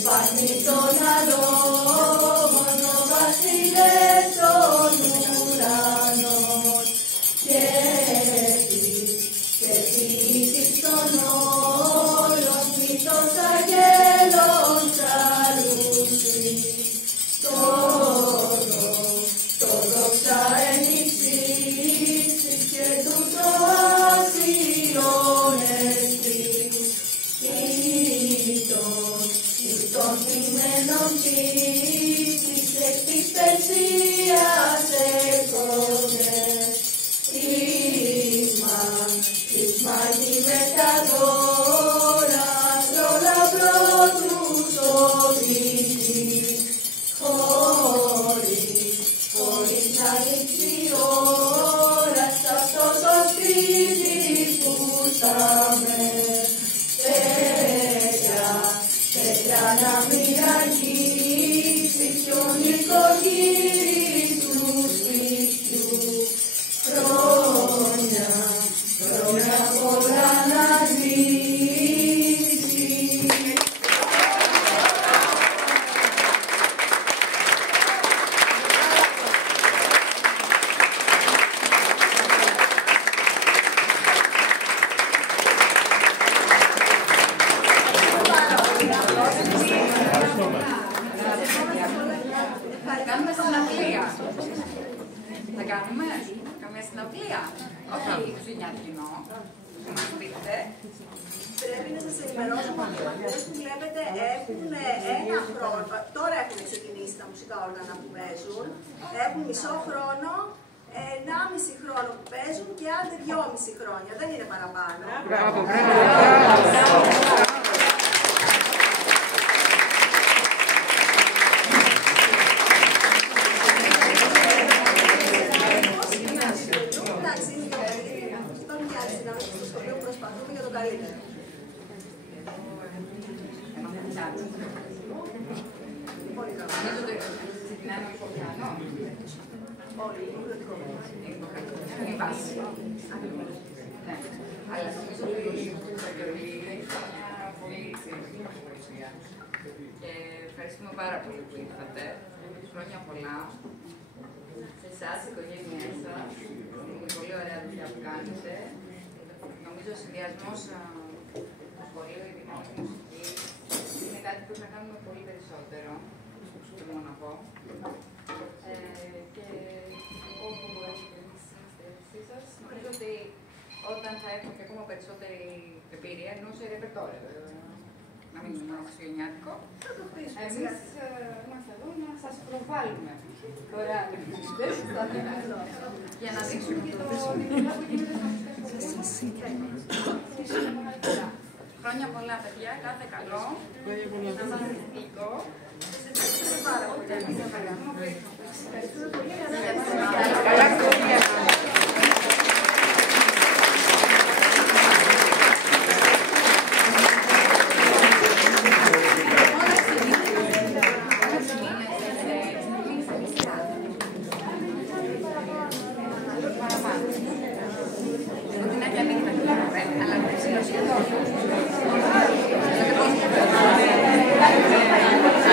Σπάνι το μυαλό, μόνο βασιλεύς των ουρανών. Και ποιήσεις των όλων μύθος αγγέλων ψαλούσει. Το δόξα ενυψίσεις και τούτο άσιον εστίς. Των κειμένων πίστης εκ της Περσίας εκόνες. Χρήσμα με τα δώρα στο λαμπρό του σωτήρι. Χωρίς να λείψει ώρα σ' αυτό το σπίτι που στάμε. Πέτρα να μοιραγήσει κι ο νοικοκύρης του σπιτιού. Χρόνια πολλά να ζήσει. Θα κάνουμε συναυλία. Θα κάνουμε καμία συναυλία. Όχι χριστουγεννιάτικο. Θα μας πείτε. Πρέπει να σας ενημερώσω ότι αυτές που βλέπετε έχουν ένα χρόνο. Τώρα έχουν ξεκινήσει τα μουσικά όργανα που παίζουν. Έχουν μισό χρόνο, 1,5 χρόνο που παίζουν και άντε 2,5 χρόνια. Δεν είναι παραπάνω. Μπράβο, Εντάξει, είναι και υπάρχουν και άλλες δυναμικές στο οποίο προσπαθούμε για το καλύτερο. Πολύ καλά. Ξεκινάμε από το πιάνο. Όλοι, είναι υποχρεωτικό. Είναι η βάση. Αλλά νομίζω ότι η Καρολίνη έχει μια πολύ εξαιρετική παρουσία. Και ευχαριστούμε πάρα πολύ που ήρθατε. Χρόνια πολλά. Σε εσάς, η οικογένειά σας, είναι πολύ ωραία δουλειά που κάνετε. Νομίζω ο συνδυασμός του σχολείου, η δημόσια μουσική, είναι κάτι που πρέπει να κάνουμε πολύ περισσότερο. Το μόνο να πω. Και όπου μπορείτε να είμαστε στη σας, νομίζω ότι όταν θα έχουμε και ακόμα περισσότερη εμπειρία, ενώ σε ρεπερτόριο, να μην είναι μόνο χριστουγεννιάτικο, εμείς είμαστε εδώ να σας προβάλλουμε τώρα για να δείξουμε και το διπλό που γίνεται στα μουσικά σχολεία. Χρόνια πολλά, παιδιά, κάθε καλό, να σας ευχηθώ. Ευχαριστούμε πάρα πολύ. Ευχαριστούμε πολύ.